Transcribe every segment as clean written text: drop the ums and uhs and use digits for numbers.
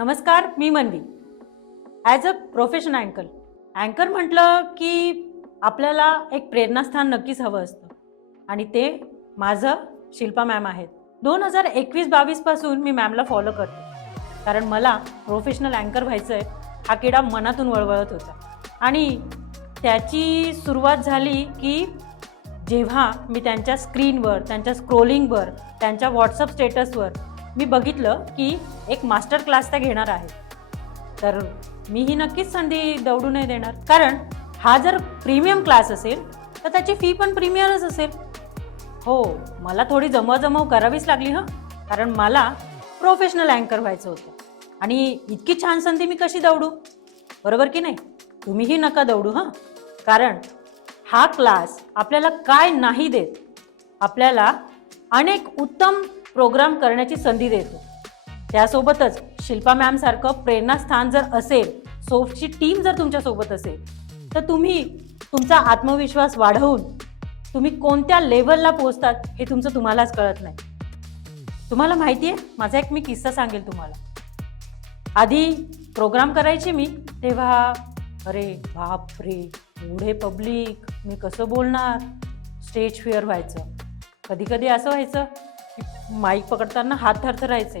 नमस्कार, मी मनवी. As a professional अँकर म्हटलं की आपल्याला एक प्रेरणास्थान नक्कीच हवं असतं आणि ते माझं शिल्पा मॅम आहेत. 2021-22 पासून मी मॅमला फॉलो करते कारण मला प्रोफेशनल अँकर व्हायचं आहे हा किडा मनातून वळवळत होता. आणि त्याची सुरुवात झाली की जेव्हा मी त्यांच्या स्क्रीनवर, त्यांच्या स्क्रोलिंगवर, त्यांच्या व्हॉट्सअप स्टेटसवर मी बघितलं की एक मास्टर क्लास त्या घेणार आहे, तर मी ही नक्कीच संधी दवडू नाही देणार. कारण हा जर प्रीमियम क्लास असेल तर त्याची फी पण प्रीमियमच असेल. हो, मला थोडी जमवाजमव करावीच लागली कारण मला प्रोफेशनल अँकर व्हायचं होतं आणि इतकी छान संधी मी कशी दवडू, बरोबर की नाही? तुम्हीही नका दवडू कारण हा क्लास आपल्याला काय नाही देत, आपल्याला अनेक उत्तम प्रोग्राम करण्याची संधी देतो. त्यासोबतच शिल्पा मॅम सारखं प्रेरणास्थान जर असेल, सोफची टीम जर तुमच्यासोबत असेल, तर तुम्ही तुमचा आत्मविश्वास वाढवून तुम्ही कोणत्या लेवलला पोहोचतात हे तुम्हालाच कळत नाही. तुम्हाला माहिती आहे, माझा एक मी किस्सा सांगेल तुम्हाला. आधी प्रोग्राम करायची मी तेव्हा अरे बापरे, एवढे पब्लिक, मी कसं बोलणार, स्टेज फिअर व्हायचं. कधी कधी असं व्हायचं की माईक पकडताना हात थरथरायचे.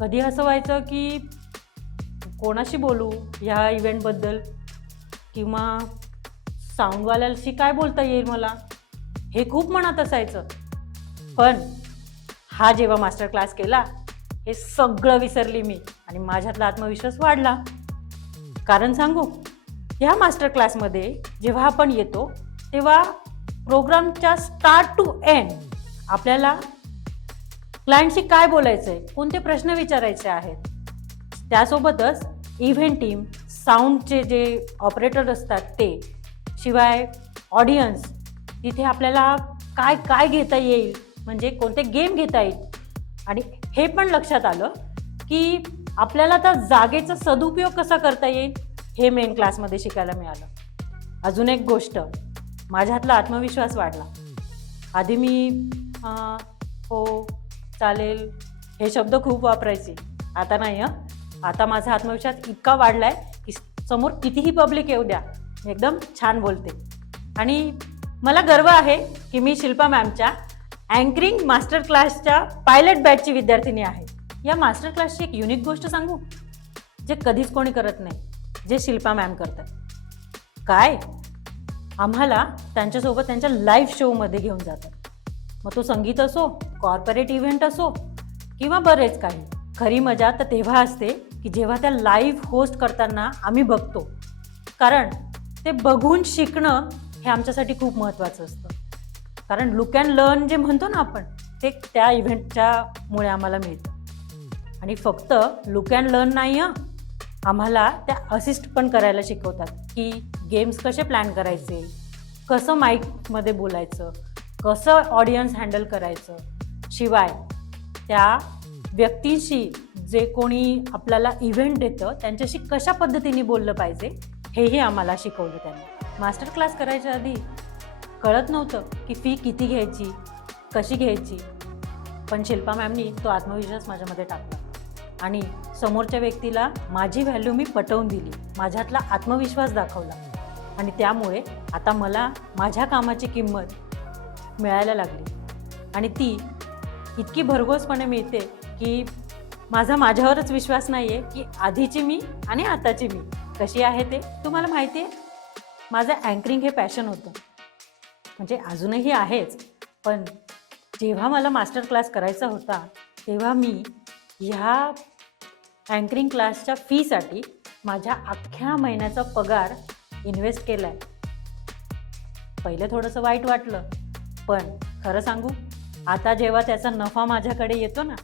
कधी असं व्हायचं की कोणाशी बोलू ह्या इव्हेंटबद्दल, किंवा साऊंडवाल्याशी काय बोलता येईल मला, हे खूप मनात असायचं. पण हा जेव्हा मास्टर क्लास केला हे सगळं विसरली मी आणि माझ्यातला आत्मविश्वास वाढला. कारण सांगू, ह्या मास्टर क्लासमध्ये जेव्हा आपण येतो तेव्हा प्रोग्रामच्या स्टार्ट टू एंड आपल्याला क्लायंटशी काय बोलायचं आहे, कोणते प्रश्न विचारायचे आहेत, त्यासोबतच इव्हेंट टीम, साऊंडचे जे ऑपरेटर असतात ते, शिवाय ऑडियन्स, तिथे आपल्याला काय काय घेता येईल, म्हणजे कोणते गेम घेता येईल. आणि हे पण लक्षात आलं की आपल्याला त्या जागेचा सदुपयोग कसा करता येईल हे मेन क्लासमध्ये शिकायला मिळालं. अजून एक गोष्ट, माझ्यातला आत्मविश्वास वाढला. आधी मी हो चालेल हे शब्द खूप वापरायचे, आता नाही. आता माझा आत्मविश्वास इतका वाढला आहे की समोर कितीही पब्लिक येऊ द्या, मी एकदम छान बोलते. आणि मला गर्व आहे की मी शिल्पा मॅमच्या अँकरिंग मास्टर क्लासच्या पायलट बॅचची विद्यार्थिनी आहे. या मास्टर क्लासची एक युनिक गोष्ट सांगू, जे कधीच कोणी करत नाही, जे शिल्पा मॅम करतात. काय, आम्हाला त्यांच्यासोबत त्यांच्या लाईव्ह शोमध्ये घेऊन जातात. मग तो संगीत असो, कॉर्पोरेट इव्हेंट असो, किंवा बरेच काही. खरी मजा तर तेव्हा असते की जेव्हा त्या लाईव्ह होस्ट करताना आम्ही बघतो, कारण ते बघून शिकणं हे आमच्यासाठी खूप महत्त्वाचं असतं. कारण लुक अँड लर्न जे म्हणतो ना आपण, ते त्या इव्हेंटच्या मुळे आम्हाला मिळतं. आणि फक्त लुक अँड लर्न नाही, आम्हाला त्या असिस्ट पण करायला शिकवतात की गेम्स कसे प्लॅन करायचे, कसं माईकमध्ये बोलायचं, कसं ऑडियन्स हँडल करायचं, शिवाय त्या व्यक्तींशी, जे कोणी आपल्याला इव्हेंट देतं त्यांच्याशी कशा पद्धतीने बोललं पाहिजे हेही आम्हाला शिकवलं त्यांनी. मास्टर क्लास करायच्या आधी कळत नव्हतं की फी किती घ्यायची, कशी घ्यायची, पण शिल्पा मॅमनी तो आत्मविश्वास माझ्यामध्ये टाकला आणि समोरच्या व्यक्तीला माझी व्हॅल्यू मी पटवून दिली, माझ्यातला आत्मविश्वास दाखवला. आणि त्यामुळे आता मला माझ्या कामाची किंमत मिळायला लागली आणि ती इतकी भरघोसपणे मिळते की माझ्यावरच विश्वास नाही आहे की आधीची मी आणि आताची मी कशी आहे ते. तुम्हाला माहिती आहे, माझं अँकरिंग हे पॅशन होतं, म्हणजे अजूनही आहेच. पण जेव्हा मला मास्टर क्लास करायचा होता तेव्हा मी ह्या अँकरिंग क्लासच्या फीसाठी माझ्या अख्ख्या महिन्याचा पगार इन्व्हेस्ट केला आहे. पहिलं थोडंसं वाईट वाटलं, पण खरं सांगू, आता जेव्हा त्याचा नफा माझ्याकडे येतो ना,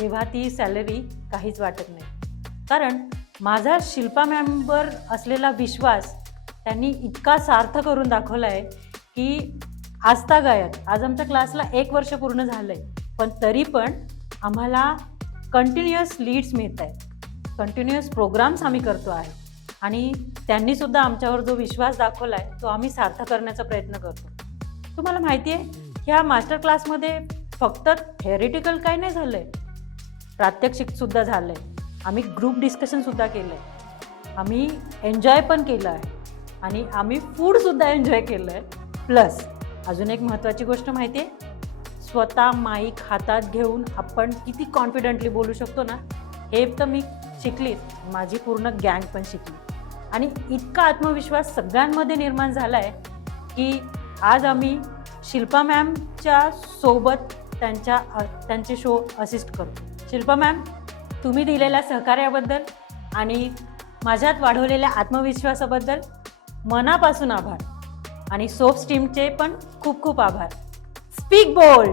तेव्हा ती सॅलरी काहीच वाटत नाही. कारण माझा शिल्पा मॅमवर असलेला विश्वास त्यांनी इतका सार्थ करून दाखवला आहे की आजतागायत, आज आमच्या क्लासला 1 वर्ष पूर्ण झालं आहे, पण तरी पण आम्हाला कंटिन्युअस लीड्स मिळत आहेत, कंटिन्युअस प्रोग्राम्स आम्ही करतो आहे. आणि त्यांनीसुद्धा आमच्यावर जो विश्वास दाखवला आहे तो आम्ही सार्थ करण्याचा प्रयत्न करतो. तुम्हाला माहिती आहे, ह्या मास्टर क्लासमध्ये फक्त थेअरिटिकल काही नाही झालं आहे, प्रात्यक्षिकसुद्धा झालं आहे. आम्ही ग्रुप डिस्कशनसुद्धा केलं आहे, आम्ही एन्जॉय पण केलं आहे आणि आम्ही फूडसुद्धा एन्जॉय केलं आहे. प्लस अजून एक महत्त्वाची गोष्ट माहिती आहे, स्वतः माईक हातात घेऊन आपण किती कॉन्फिडेंटली बोलू शकतो ना, हे तर मी शिकलीच, माझी पूर्ण गँग पण शिकली. आणि इतका आत्मविश्वास सगळ्यांमध्ये निर्माण झाला आहे की आज आम्ही शिल्पा मॅमच्या सोबत त्यांचे शो असिस्ट करतो. शिल्पा मॅम, तुम्ही दिलेल्या सहकार्याबद्दल आणि माझ्यात वाढवलेल्या आत्मविश्वासाबद्दल मनापासून आभार. आणि सोप्स टीमचे पण खूप खूप आभार. Speak bold.